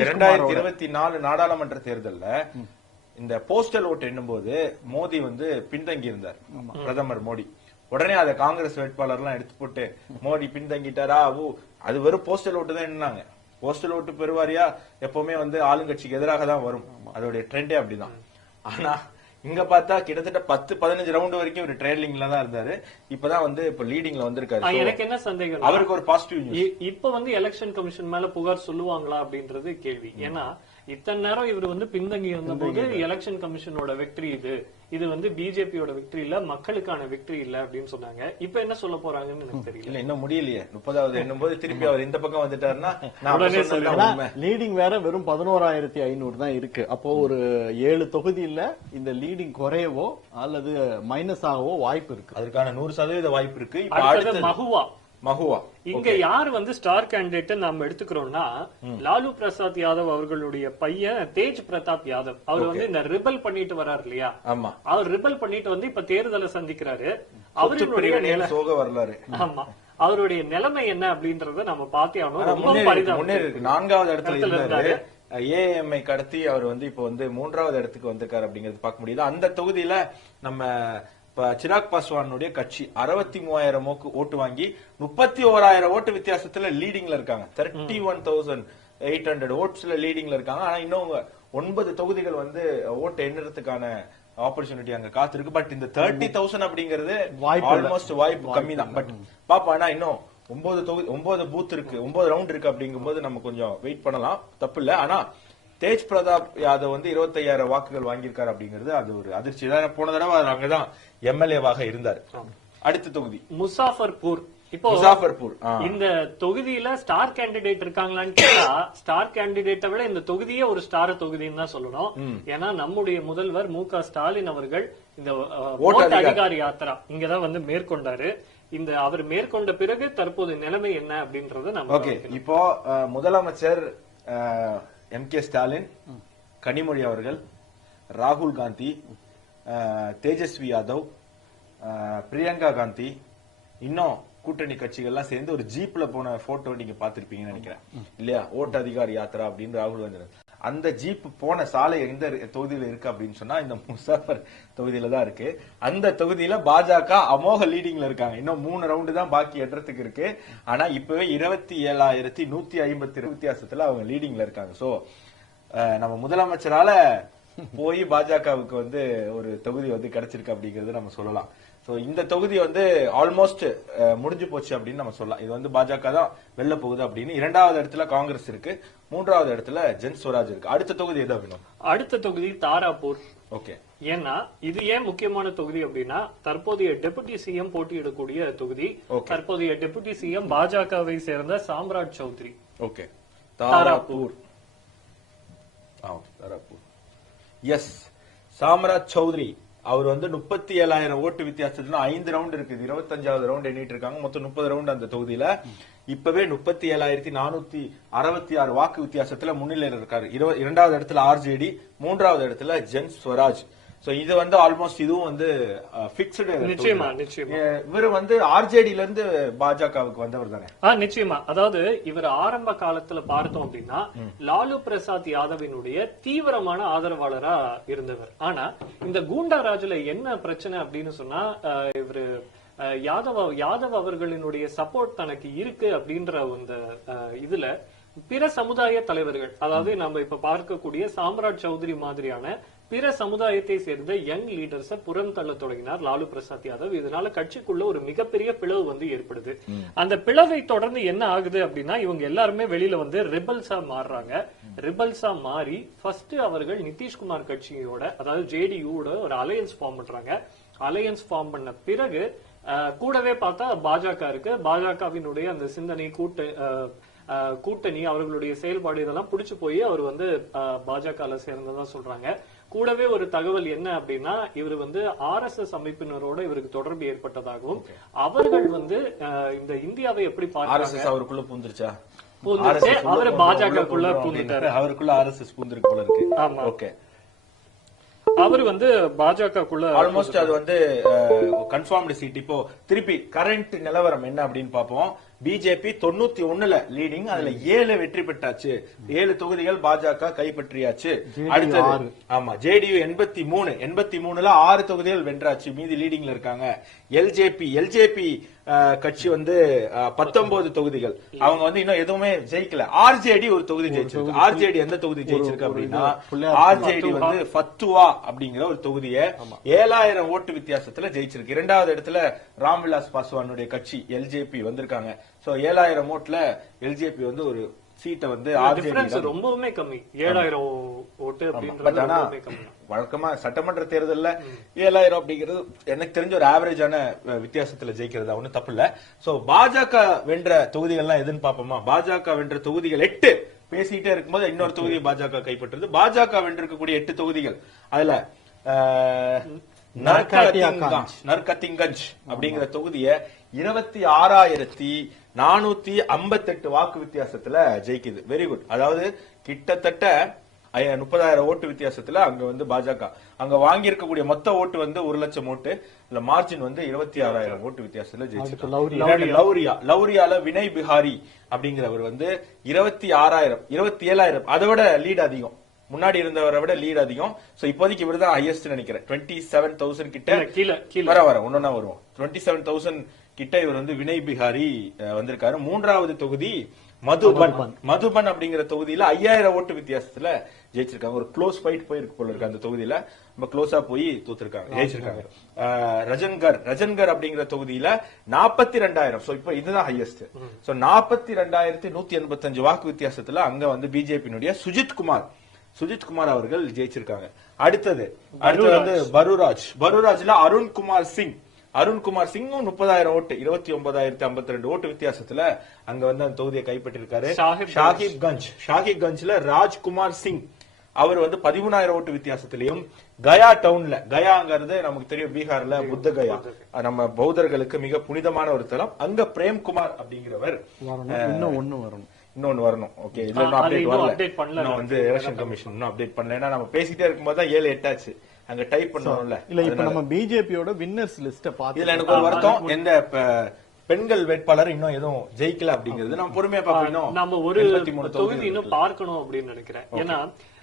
இரண்டாயிரத்தி. இருபத்தி நாலு நாடாளுமன்ற தேர்தல்ல இந்த போஸ்டல் ஓட்டு எண்ணும்போது மோடி வந்து பின்தங்கி இருந்தார். பிரதமர் மோடி. உடனே அதை காங்கிரஸ் வேட்பாளர் எல்லாம் எடுத்து போட்டு மோடி பின்தங்கிட்டாரா? ஊ. அது வெறும் போஸ்டல் ஓட்டு தான் எண்ணாங்க போஸ்டல் ஓட்டு பெருவாரியா எப்பவுமே வந்து ஆளுங்கட்சிக்கு எதிராக தான் வரும். அதோடைய ட்ரெண்டே அப்படிதான். ஆனா இங்க பார்த்தா கிட்டத்தட்ட பத்து பதினஞ்சு ரவுண்ட் வரைக்கும் ஒரு ட்ரையலிங்ல தான் இருந்தாரு. இப்பதான் வந்து இப்ப லீடிங்ல வந்திருக்காரு. எனக்கு என்ன சந்தேகம் அவருக்கு ஒரு பாசிட்டிவ் இப்ப வந்து எலெக்ஷன் கமிஷன் மேல புகார் சொல்லுவாங்களா அப்படின்றது கேள்வி. ஏன்னா இத்தனை நேரம் இவர் வந்து பின்தங்கி இருந்த போது எலெக்ஷன் கமிஷனோட வெற்றி இது. இது வந்து பிஜேபியோட வெற்றி இல்ல மக்களுக்கான வெற்றி இல்ல அப்படின்னு சொன்னாங்க. இப்ப என்ன சொல்ல போறாங்கன்னு எனக்கு தெரியல. இல்ல இன்னும் முடியலையே. முப்பதாவது எண்ணும் போது திருப்பி அவர் இந்த பக்கம் வந்துட்டாருன்னா. லீடிங் வேற வெறும் பதினோராயிரத்தி ஐநூறு தான் இருக்கு. அப்போ ஒரு ஏழு தொகுதியில இந்த லீடிங் குறையவோ அல்லது மைனஸ் ஆகவோ வாய்ப்பு இருக்கு. அதற்கான நூறு சதவீத வாய்ப்பு இருக்கு. மகுவா. மகுவா இங்க யார் வந்து ஸ்டார் கேண்டிடேட் நாம எடுத்துக்கிறோம்னா லாலு பிரசாத் யாதவ் அவர்களுடைய பையன் தேஜ் பிரதாப் யாதவ். அவர் வந்து இந்த ரிபல் பண்ணிட்டு வர்றாரு இல்லையா? ஆமா. அவர் ரிபல் பண்ணிட்டு வந்து இப்ப தேர்தலை சந்திக்கிறாரு. அவருடைய சோக வரலாறு. ஆமா. அவருடைய நிலைமை என்ன அப்படின்றத நம்ம பார்த்தே ஆகணும். நான்காவது இடத்துல இருந்தாரு. ஏஎம்ஐ கடத்தி அவர் வந்து இப்ப வந்து மூன்றாவது இடத்துக்கு வந்திருக்காரு அப்படிங்கறது பார்க்க முடியுது. அந்த தொகுதியில நம்ம சிராக் பாஸ்வானுடைய கட்சி அறுபத்தி மூவாயிரம் ஓட்டு வாங்கி முப்பத்தி ஓராயிரம் ஓட்டு வித்தியாசத்துல லீடிங்ல இருக்காங்க. Thirty one thousand eight hundred ஓட்ஸ்ல லீடிங்ல இருக்காங்க. ஆனா இன்னும் ஒன்பது தொகுதிகள் வந்து ஓட்டு எண்ணுறதுக்கான ஆப்பர்ச்சுனிட்டி அங்க காத்திருக்கு பட் இந்த தேர்ட்டி தௌசண்ட் அப்படிங்கிறது. ஆல்மோஸ்ட் வாய்ப்பு கம்மி தான் பட் பாப்பா ஆனா இன்னும் ஒன்பது தொகுதி ஒன்பது பூத் இருக்கு. ஒன்பது ரவுண்ட் இருக்கு அப்படிங்கும்போது நம்ம கொஞ்சம் வெயிட் பண்ணலாம். தப்பு இல்ல. ஆனா தேஜ் பிரதாப் யாதவ் வந்து 25000 வாக்குகள் வாங்கியிருக்காரு அப்படிங்கிறது அது ஒரு அதிர்ச்சி. தான் போன தடவை அங்கதான் எம்எல்ஏவாக இருந்தார். அடுத்த தொகுதி. முசாஃபர்பூர். இப்போ முசாஃபர்பூர். இந்த தொகுதியில ஸ்டார் கேண்டிடேட் இருக்காங்களான்னு கேட்டா ஸ்டார் கேண்டிடேட்டை விட இந்த தொகுதியே ஒரு ஸ்டார் தொகுதின்னு தான் சொல்லணும். ஏன்னா நம்முடைய முதல்வர் மு க ஸ்டாலின் அவர்கள் இந்த ஓட்டு அதிகாரி. யாத்திரா இங்கதான் வந்து மேற்கொண்டாரு. இந்த அவர் மேற்கொண்ட பிறகு தற்போது நிலைமை என்ன அப்படின்றத நம்ம ஓகே. இப்போ முதலமைச்சர் எம் கே ஸ்டாலின் கனிமொழி அவர்கள் ராகுல் காந்தி தேஜஸ்வி யாதவ் பிரியங்கா காந்தி இன்னும் கூட்டணி கட்சிகள்லாம் சேர்ந்து ஒரு ஜீப்ல போன போட்டோ நீங்க பாத்திருப்பீங்கன்னு நினைக்கிறேன். இல்லையா? ஓட்டு அதிகாரி யாத்திரா அப்படின்னு ராகுல் காந்தி அந்த ஜீப் போன சாலை எந்த தொகுதியில் இருக்கு அப்படின்னு சொன்னா இந்த முசாஃபர் தொகுதியில தான் இருக்கு. அந்த தொகுதியில பாஜக அமோக லீடிங்ல இருக்காங்க. இன்னும் மூணு ரவுண்டு தான் பாக்கி எட்டுறதுக்கு இருக்கு. ஆனா இப்பவே இருபத்தி ஏழாயிரத்தி நூத்தி ஐம்பத்தி வித்தியாசத்துல அவங்க லீடிங்ல இருக்காங்க. சோ நம்ம முதலமைச்சரால போய் பாஜகவுக்கு வந்து ஒரு தொகுதி வந்து கிடைச்சிருக்கு அப்படிங்கறது நம்ம சொல்லலாம். சோ இந்த தொகுதி வந்து ஆல்மோஸ்ட் முடிஞ்சு போச்சு அப்படின்னு நம்ம சொல்லலாம். இது வந்து பாஜக தான் வெல்ல போகுது அப்படின்னு. இரண்டாவது இடத்துல காங்கிரஸ் இருக்கு. மூன்றாவது இடத்துல ஜென் ஸ்வராஜ் இருக்கு. அடுத்த தொகுதி எதோ வேணும் அடுத்த தொகுதி தாராபூர். ஓகே. ஏன்னா இது ஏன் முக்கியமான தொகுதி அப்படின்னா தற்போதைய டெபுட்டி சிஎம் போட்டியிடக்கூடிய தொகுதி. தற்போதைய டெபுட்டி சிஎம் பாஜகவை சேர்ந்த சாம்ராட் சௌத்ரி. ஓகே. தாராபூர். தாராபூர். எஸ் சாம்ராஜ் சௌத்ரி. அவர் வந்து முப்பத்தி ஏழாயிரம் ஓட்டு வித்தியாசத்துல ஐந்து ரவுண்ட் இருக்குது. இருபத்தஞ்சாவது ரவுண்ட் எண்ணிட்டு இருக்காங்க மொத்தம் முப்பது ரவுண்ட் அந்த தொகுதியில. இப்பவே முப்பத்தி ஏழாயிரத்தி நானூத்தி அறுபத்தி ஆறு வாக்கு வித்தியாசத்துல முன்னிலையில் இருக்காரு. இருவ- இரண்டாவது இடத்துல ஆர்ஜேடி மூன்றாவது இடத்துல ஜென் ஸ்வராஜ். சோ இது வந்து ஆல்மோஸ்ட் இதுவும் வந்து பிக்ஸ்டு நிச்சயமா நிச்சயமா. இவர் வந்து ஆர்ஜேடில இருந்து பாஜகவுக்கு வந்தவர் தானே? ஆ நிச்சயமா. அதாவது இவர் ஆரம்ப காலத்துல பார்த்தோம் அப்படின்னா லாலு பிரசாத் யாதவினுடைய தீவிரமான ஆதரவாளரா இருந்தவர். ஆனா இந்த கூண்டா ராஜுல என்ன பிரச்சனை அப்படின்னு சொன்னா இவரு யாதவ யாதவ் அவர்களினுடைய சப்போர்ட் தனக்கு இருக்கு அப்படின்ற அந்த இதுல பிற சமுதாய தலைவர்கள் அதாவது நம்ம இப்ப பார்க்கக்கூடிய சாம்ராட் சௌத்ரி மாதிரியான பிற சமுதாயத்தை சேர்ந்த யங் லீடர்ஸ புறம் தள்ள தொடங்கினார் லாலு பிரசாத் யாதவ். இதனால கட்சிக்குள்ள ஒரு மிகப்பெரிய பிளவு வந்து ஏற்படுது. அந்த பிளவை தொடர்ந்து என்ன ஆகுது அப்படின்னா இவங்க எல்லாருமே வெளியில வந்து ரிபல்ஸா மாறுறாங்க. ரிபல்ஸா மாறி ஃபர்ஸ்ட் அவர்கள் நிதிஷ்குமார் கட்சியோட அதாவது ஜேடியூட ஒரு அலையன்ஸ் ஃபார்ம் பண்றாங்க. அலையன்ஸ் ஃபார்ம் பண்ண பிறகு கூடவே பார்த்தா பாஜக இருக்கு. பாஜகவினுடைய அந்த சிந்தனை கூட்டு கூட்டணி அவர்களுடைய செயல்பாடு இதெல்லாம் புடிச்சு போய் அவர் வந்து பாஜக சேர்ந்ததா சொல்றாங்க. கூடவே ஒரு தகவல் என்ன அப்படின்னா இவர் வந்து ஆர் எஸ் எஸ் அமைப்பினரோட இவருக்கு தொடர்பு ஏற்பட்டதாகவும் அவர்கள் வந்து இந்த இந்தியாவை எப்படி ஆர்எஸ்எஸ் அவருக்குள்ள பூந்துருச்சா? அவரு பாஜகக்குள்ள பூந்துட்டாரு. அவருக்குள்ள ஆர்எஸ்எஸ் பூந்திருக்கு போல இருக்கு. ஆமா. ஓகே. அவர் வந்து பாஜகக்குள்ள ஆல்மோஸ்ட் அது வந்து கன்ஃபார்ம்டு சீட் இப்போ திருப்பி கரண்ட் நிலவரம் என்ன அப்படின்னு பாப்போம் பிஜேபி தொண்ணூத்தி ஒண்ணுல லீடிங் அதுல ஏழு வெற்றி பெற்றாச்சு. ஏழு தொகுதிகள் பாஜக கைப்பற்றியாச்சு. அடுத்தது ஆமா ஜேடியு எண்பத்தி மூணு. எண்பத்தி மூணுல ஆறு தொகுதிகள் வென்றாச்சு. மீதி லீடிங்ல இருக்காங்க. எல்ஜேபி எல்ஜேபி கட்சி வந்து பத்தொன்பது தொகுதிகள். அவங்க வந்து இன்னும் எதுவுமே ஜெயிக்கல. ஆர்ஜேடி ஒரு தொகுதி ஜெயிச்சிருக்கு. ஆர்ஜேடி எந்த தொகுதி ஜெயிச்சிருக்கு அப்படின்னா ஆர்ஜேடி வந்து ஃபத்துவா அப்படிங்கிற ஒரு தொகுதியை ஏழாயிரம் ஓட்டு வித்தியாசத்துல ஜெயிச்சிருக்கு. இரண்டாவது இடத்துல ராம்விலாஸ் பாஸ்வானுடைய கட்சி எல்ஜேபி வந்திருக்காங்க. சோ ஏழாயிரம் ஓட்டுல எல்ஜேபி வந்து ஒரு சீட்டை வந்து ரொம்பவுமே கம்மி. ஏழாயிரம் ஓட்டு பட் அப்படின்றது வழக்கமா சட்டமன்ற தேர்தல்ல ஏழாயிரம் அப்படிங்கிறது எனக்கு தெரிஞ்ச ஒரு ஆவரேஜான வித்தியாசத்துல ஜெயிக்கிறது. ஒன்றும் தப்பு இல்ல சோ பாஜக வென்ற தொகுதிகள்லாம் எதுன்னு பாப்போமா பாஜக வென்ற தொகுதிகள் எட்டு. பேசிட்டே இருக்கும்போது இன்னொரு தொகுதியை பாஜக கைப்பற்றுது. பாஜக வென்றிருக்கக்கூடிய எட்டு தொகுதிகள். அதுல நர்கத்திங்கஞ்ச் அப்படிங்கிற தொகுதியை இருபத்தி ஆறாயிரத்தி நானூத்தி ஐம்பத்தெட்டு வாக்கு வித்தியாசத்துல ஜெயிக்குது. வெரி குட் அதாவது கிட்டத்தட்ட முப்பதாயிரம் ஓட்டு வித்தியாசத்துல அங்க வந்து பாஜக. அங்க வாங்கி இருக்கக்கூடிய மொத்த ஓட்டு வந்து ஒரு லட்சம் ஓட்டு. இல்ல மார்ஜின் வந்து இருபத்தி ஆறாயிரம் ஓட்டு வித்தியாசத்துல ஜெயிச்சிருக்காங்க. லௌரியா. லௌரியால வினய் பிஹாரி அப்படிங்கிறவர் வந்து இருபத்தி ஆறாயிரம் இருபத்தி ஏழாயிரம். அதை விட லீட் அதிகம். முன்னாடி இருந்தவரை விட லீட் அதிகம். சோ இப்போதைக்கு இவர் தான் ஹையஸ்ட் நினைக்கிறேன். டுவெண்ட்டி செவன் தௌசண்ட் கிட்ட இல்ல, கீழே கீழே. வர வர ஒன்னொன்னா வருவோம். டுவெண்ட்டி செவன் தௌசண்ட் கிட்ட இவர் வந்து வினய் பிஹாரி வந்திருக்காரு. மூன்றாவது தொகுதி மதுபன் மதுபன். அப்படிங்கிற தொகுதியில ஐயாயிரம் ஓட்டு வித்தியாசத்துல ஜெயிச்சிருக்காங்க. ஒரு க்ளோஸ் ஃபைட் போயிருக்கு போல இருக்கு அந்த தொகுதியில. ரொம்ப க்ளோஸா போய் தோத்துருக்காங்க ஜெயிச்சிருக்காங்க. ரஜன்கர் ரஜன்கர் அப்படிங்கிற தொகுதியில நாற்பத்தி ரெண்டாயிரம் சோ இப்போ இதுதான் ஹையஸ்ட் சோ நாற்பத்தி ரெண்டாயிரத்தி நூத்தி எண்பத்தஞ்சு வாக்கு வித்தியாசத்துல அங்க வந்து பிஜேபியினுடைய சுஜித் குமார். சுஜித் குமார் அவர்கள் ஜெயிச்சிருக்காங்க. அடுத்தது அடுத்தது வந்து பருராஜ் பருராஜ்ல அருண்குமார் சிங். அருண்குமார் சிங்கும் முப்பதாயிரம் ஓட்டு இருபத்தி ஒன்பதாயிரத்தி ஐம்பத்தி ரெண்டு ஓட்டு வித்தியாசத்துல அங்க வந்து அந்த தொகுதியை கைப்பற்றிருக்காரு. ஷாகிப் கஞ்ச். ஷாகிப் கஞ்ச்ல ராஜ்குமார் சிங். அவர் வந்து பதிமூணாயிரம் ஓட்டு வித்தியாசத்திலையும் கயா டவுன்ல கயாங்கிறது நமக்கு தெரியும் பீகார்ல புத்த கயா. நம்ம பௌத்தர்களுக்கு மிக புனிதமான ஒரு தலம். அங்க பிரேம்குமார் அப்படிங்கிறவர் இன்னும் ஒண்ணு வரணும். இன்னொன்னு வரணும். ஓகே அது அப்டேட் வரல. வந்து எலெக்ஷன் கமிஷன் இன்னும் அப்டேட் பண்ணல. ஏன்னா நம்ம பேசிட்டே இருக்கும்போது தான் ஏழு எட்டாச்சு. அங்க டைப் பண்ணணும்ல. இல்ல இப்ப நம்ம பிஜேபியோட வின்னர்ஸ் லிஸ்ட பாத்து இதுல எனக்கு ஒரு வருத்தம். எந்த பெண்கள் வேட்பாளர் இன்னும் எதுவும் ஜெயிக்கல அப்படிங்கிறது நம்ம பொறுமையா இன்னும் நம்ம ஒரு 83 தொகுதி இன்னும். பார்க்கணும் அப்படின்னு நினைக்கிறேன். ஏன்னா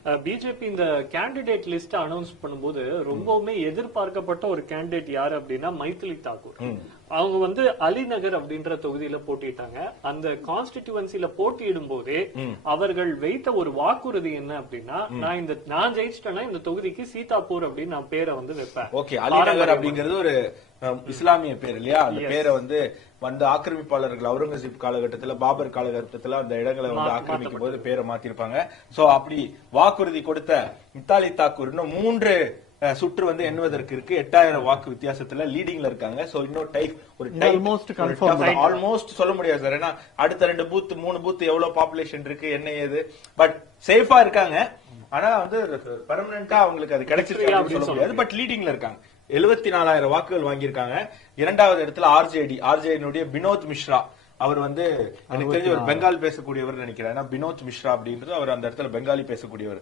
பிஜேபி இந்த கேண்டிடேட் லிஸ்ட் அனௌன்ஸ் பண்ணும்போது ரொம்பவுமே எதிர்பார்க்கப்பட்ட ஒரு கேண்டிடேட் யாரு அப்படின்னா மைத்திலி தாக்கூர் அவங்க வந்து அலிநகர் அப்படின்ற தொகுதியில போட்டிட்டாங்க. அந்த கான்ஸ்டிடியூவன்சில போட்டியிடும் போதே அவர்கள் வைத்த ஒரு வாக்குறுதி என்ன அப்படின்னா நான் இந்த நான் ஜெயிச்சிட்டேன்னா இந்த தொகுதிக்கு சீதாப்பூர் அப்படின்னு நான் பேரை வந்து வைப்பேன். ஓகே அலிநகர் அப்படிங்கிறது ஒரு இஸ்லாமிய பேர் இல்லையா? அந்த பேரை வந்து வந்து ஆக்கிரமிப்பாளர்கள் அவுரங்கசீப் காலகட்டத்துல பாபர் காலகட்டத்துல அந்த இடங்களை வந்து ஆக்கிரமிக்கும் போது பேரை மாத்திருப்பாங்க. சோ அப்படி வாக்குறுதி கொடுத்த மித்தாலி தாக்கூர் இன்னும் மூன்று சுற்று வந்து எண்ணுவதற்கு இருக்கு. எட்டாயிரம் வாக்கு வித்தியாசத்துல லீடிங்ல இருக்காங்க. சோ இன்னும் டைப் ஒரு. ஆல்மோஸ்ட் சொல்ல முடியாது சார் ஏன்னா அடுத்த ரெண்டு பூத் மூணு பூத் எவ்வளவு பாப்புலேஷன் இருக்கு என்ன ஏது. பட் சேஃபா இருக்காங்க. ஆனா வந்து பெர்மனண்டா அவங்களுக்கு அது கிடைச்சிருக்கு அப்படின்னு சொல்ல முடியாது. பட் லீடிங்ல இருக்காங்க. எழுபத்தி நாலாயிரம் வாக்குகள் வாங்கியிருக்காங்க. இரண்டாவது இடத்துல ஆர்ஜேடி ஆர்ஜேடியுடைய பினோத் மிஸ்ரா அவர் வந்து எனக்கு தெரிஞ்ச ஒரு பெங்கால் பேசக்கூடியவர் நினைக்கிறேன். ஏன்னா பினோத் மிஸ்ரா அப்படின்றது அவர் அந்த இடத்துல பெங்காலி பேசக்கூடியவர்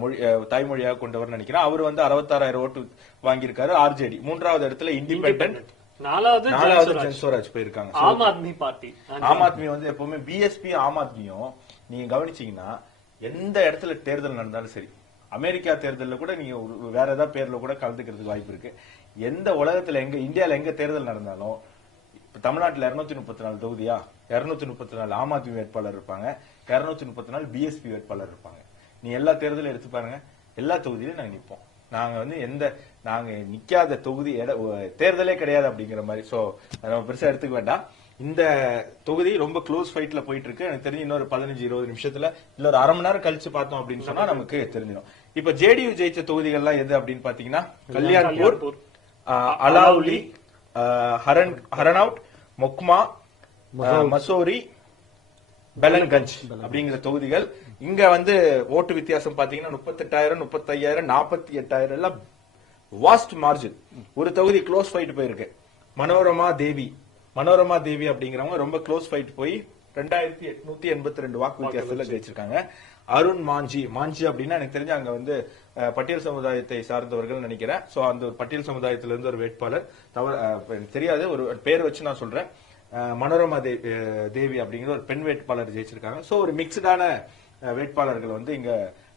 மொழி தாய்மொழியாக கொண்டவர் நினைக்கிறேன். அவர் வந்து அறுபத்தாறாயிரம் ஓட்டு வாங்கியிருக்காரு ஆர்ஜேடி மூன்றாவது இடத்துல இண்டிபெண்டன்ட் நாலாவது. ஜென்சோராஜ் போயிருக்காங்க. ஆம் ஆத்மி பார்ட்டி. ஆம் ஆத்மி வந்து எப்பவுமே பிஎஸ்பி ஆம் ஆத்மியும் நீங்க கவனிச்சீங்கன்னா எந்த இடத்துல தேர்தல் நடந்தாலும் சரி அமெரிக்கா தேர்தல்ல கூட நீங்க வேற ஏதாவது பேர்ல கூட கலந்துக்கிறதுக்கு வாய்ப்பு இருக்கு. எந்த உலகத்துல எங்க இந்தியால எங்க தேர்தல் நடந்தாலும் இப்ப தமிழ்நாட்டுல இருநூத்தி முப்பத்தி நாலு தொகுதியா? இருநூத்தி முப்பத்தி நாலு ஆம் ஆத்மி வேட்பாளர் இருப்பாங்க. இருநூத்தி முப்பத்தி நாலு பிஎஸ்பி வேட்பாளர் இருப்பாங்க. நீ எல்லா தேர்தலும் எடுத்து பாருங்க. எல்லா தொகுதியிலும் நாங்க நிப்போம். நாங்க வந்து எந்த நாங்க நிக்காத தொகுதி தேர்தலே கிடையாது அப்படிங்கிற மாதிரி. சோ அதை நம்ம பெருசா எடுத்துக்க வேண்டாம். இந்த தொகுதி ரொம்ப க்ளோஸ் ஃபைட்ல போயிட்டு இருக்கு. எனக்கு தெரிஞ்சு இன்னொரு பதினஞ்சு இருபது நிமிஷத்துல இல்ல ஒரு அரை மணி நேரம் கழிச்சு பார்த்தோம் அப்படின்னு சொன்னா நமக்கு தெரிஞ்சிடும். இப்ப ஜேடியு ஜெயிச்ச தொகுதிகள்லாம் எது அப்படின்னு பாத்தீங்கன்னா கல்யாண்பூர் அலாவுலி ஹரன் ஹரனவுட் மொக்மா மசோரி. பெலன்கஞ்ச் அப்படிங்கிற தொகுதிகள். இங்க வந்து ஓட்டு வித்தியாசம் பாத்தீங்கன்னா முப்பத்தெட்டாயிரம் முப்பத்தையாயிரம் நாற்பத்தி எட்டாயிரம் எல்லாம் வாஸ்ட் மார்ஜின் ஒரு தொகுதி க்ளோஸ் ஃபைட் போயிருக்கு. மனோரமா தேவி மனோரமா தேவி அப்படிங்கிறவங்க ரொம்ப க்ளோஸ் ஃபைட் போய் ரெண்டாயிரத்தி எட்நூத்தி எண்பத்தி ரெண்டு வாக்கு வித்தியாசத்துல ஜெயிச்சிருக்காங்க. அருண் மாஞ்சி. மாஞ்சி அப்படின்னா எனக்கு தெரிஞ்சு அங்க வந்து பட்டியல் சமுதாயத்தை சார்ந்தவர்கள் நினைக்கிறேன். சோ அந்த ஒரு பட்டியல் சமுதாயத்துல இருந்து ஒரு வேட்பாளர். தவறு எனக்கு தெரியாது. ஒரு பேர் வச்சு நான் சொல்றேன். மனோரமா தேவி தேவி அப்படிங்கிற ஒரு பெண் வேட்பாளர் ஜெயிச்சிருக்காங்க. சோ ஒரு மிக்சடான வேட்பாளர்கள் வந்து இங்க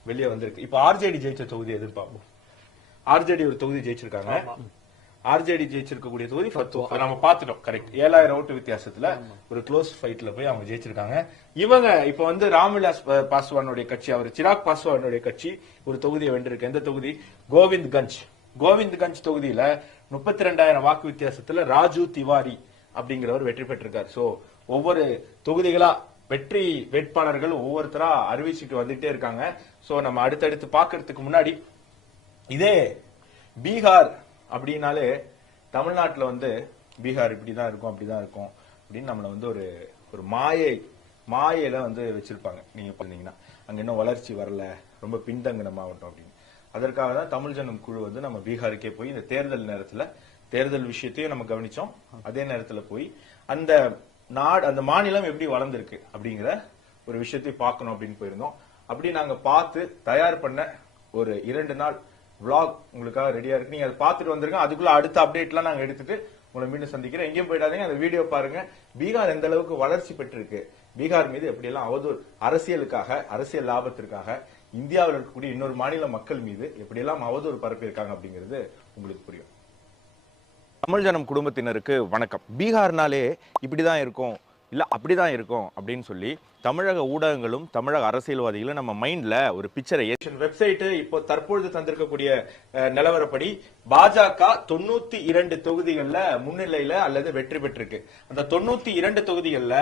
வெளியே வந்திருக்கு. இப்ப ஆர்ஜேடி ஜெயிச்ச தொகுதி எதிர்பார்ப்போம். ஆர்ஜேடி ஒரு தொகுதி ஜெயிச்சிருக்காங்க. ஆர்ஜேடி ஜெயிச்சிருக்கக்கூடிய தொகுதி ஃபத்து அதை நம்ம பார்த்துட்டோம். கரெக்ட் ஏழாயிரம் ஓட்டு வித்தியாசத்துல ஒரு க்ளோஸ் ஃபைட்ல போய் அவங்க ஜெயிச்சிருக்காங்க. இவங்க இப்ப வந்து ராம்விலாஸ் பாஸ்வானுடைய கட்சி அவர் சிராக் பாஸ்வானுடைய கட்சி ஒரு தொகுதியை வென்றிருக்கு. எந்த தொகுதி? கோவிந்த் கஞ்ச் கோவிந்த் கஞ்ச் தொகுதியில முப்பத்தி ரெண்டாயிரம் வாக்கு வித்தியாசத்துல ராஜு திவாரி அப்படிங்கிறவர் வெற்றி பெற்றிருக்காரு. சோ ஒவ்வொரு தொகுதிகளா வெற்றி வேட்பாளர்கள் ஒவ்வொருத்தரா அறிவிச்சுட்டு வந்துட்டே இருக்காங்க. சோ நம்ம அடுத்தடுத்து பாக்குறதுக்கு முன்னாடி இதே பீகார் அப்படின்னாலே தமிழ்நாட்டில் வந்து பீகார் இப்படிதான் இருக்கும் அப்படிதான் இருக்கும் அப்படின்னு நம்மளை வந்து ஒரு ஒரு மாயை மாயையில வந்து வச்சிருப்பாங்க. நீங்க பார்த்தீங்கன்னா அங்க இன்னும் வளர்ச்சி வரல ரொம்ப பின்தங்கின மாவட்டம் அப்படின்னு. அதற்காக தான் தமிழ் ஜனம் குழு வந்து நம்ம பீகாருக்கே போய் இந்த தேர்தல் நேரத்துல தேர்தல் விஷயத்தையும் நம்ம கவனிச்சோம். அதே நேரத்துல போய் அந்த நாடு அந்த மாநிலம் எப்படி வளர்ந்துருக்கு அப்படிங்கிற ஒரு விஷயத்தை பார்க்கணும் அப்படின்னு போயிருந்தோம். அப்படி நாங்க பார்த்து தயார் பண்ண ஒரு இரண்டு நாள் விளாக் உங்களுக்காக ரெடியா இருக்கு. நீங்க அதை பார்த்துட்டு வந்திருங்க. அதுக்குள்ள அடுத்த அப்டேட்லாம் நாங்க எடுத்துட்டு உங்களை மீண்டும் சந்திக்கிறேன். எங்கேயும் போயிடாதீங்க. அந்த வீடியோ பாருங்க. பீகார் எந்த அளவுக்கு வளர்ச்சி பெற்றிருக்கு? பீகார் மீது எப்படியெல்லாம் அவதூறு அரசியலுக்காக அரசியல் லாபத்திற்காக இந்தியாவில் இருக்கக்கூடிய இன்னொரு மாநில மக்கள் மீது எப்படியெல்லாம் அவதூறு பரப்பியிருக்காங்க அப்படிங்கிறது உங்களுக்கு புரியும். தமிழ் ஜனம் குடும்பத்தினருக்கு வணக்கம். பீகார்னாலே இப்படிதான் இருக்கும். இல்ல அப்படிதான் இருக்கும் அப்படின்னு சொல்லி தமிழக ஊடகங்களும் தமிழக அரசியல்வாதிகளும் நம்ம மைண்ட்ல ஒரு பிக்சரை வெப்சைட்டு இப்போ தற்பொழுது தந்திருக்கக்கூடிய நிலவரப்படி பாஜக தொண்ணூத்தி இரண்டு தொகுதிகளில் முன்னிலையில அல்லது வெற்றி பெற்றிருக்கு. அந்த தொண்ணூத்தி இரண்டு தொகுதிகள்ல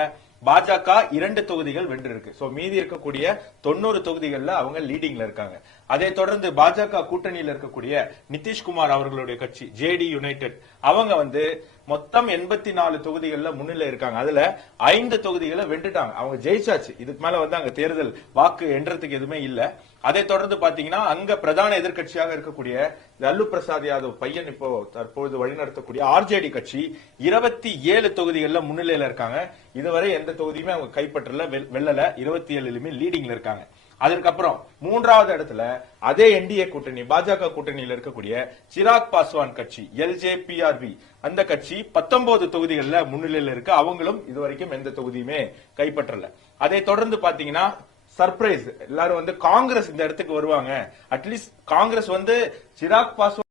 பாஜக இரண்டு தொகுதிகள் வென்றிருக்கு. சோ மீதி இருக்கக்கூடிய தொண்ணூறு தொகுதிகள்ல அவங்க லீடிங்ல இருக்காங்க. அதை தொடர்ந்து பாஜக கூட்டணியில் இருக்கக்கூடிய நிதிஷ்குமார் அவர்களுடைய கட்சி ஜேடி யுனைடெட் அவங்க வந்து மொத்தம் எண்பத்தி நாலு தொகுதிகள்ல முன்னிலை இருக்காங்க. அதுல ஐந்து தொகுதிகளை வென்றுட்டாங்க. அவங்க ஜெயிச்சாச்சு. இதுக்கு மேல வந்து அங்க தேர்தல் வாக்கு என்றதுக்கு எதுவுமே இல்லை. அதை தொடர்ந்து பாத்தீங்கன்னா அங்க பிரதான எதிர்க்கட்சியாக இருக்கக்கூடிய லல்லு பிரசாத் யாதவ் பையன் இப்போ தற்பொழுது வழிநடத்தக்கூடிய ஆர்ஜேடி கட்சி இருபத்தி ஏழு தொகுதிகள்ல முன்னிலையில இருக்காங்க. இதுவரை எந்த தொகுதியுமே அவங்க கைப்பற்றல வெல்- வெல்லல. இருபத்தி ஏழுலயுமே லீடிங்ல இருக்காங்க. அதற்கப்புறம் மூன்றாவது இடத்துல அதே என்டிஏ கூட்டணி பாஜக கூட்டணியில இருக்கக்கூடிய சிராக் பாஸ்வான் கட்சி எல்ஜேபிஆர்பி அந்த கட்சி பத்தொன்பது தொகுதிகள்ல முன்னிலையில இருக்கு. அவங்களும் இதுவரைக்கும் எந்த தொகுதியுமே கைப்பற்றல. அதை தொடர்ந்து பாத்தீங்கன்னா சர்ப்ரைஸ் எல்லாரும் வந்து காங்கிரஸ் இந்த இடத்துக்கு வருவாங்க. அட்லீஸ்ட் காங்கிரஸ் வந்து சிராக் பாஸ்வான்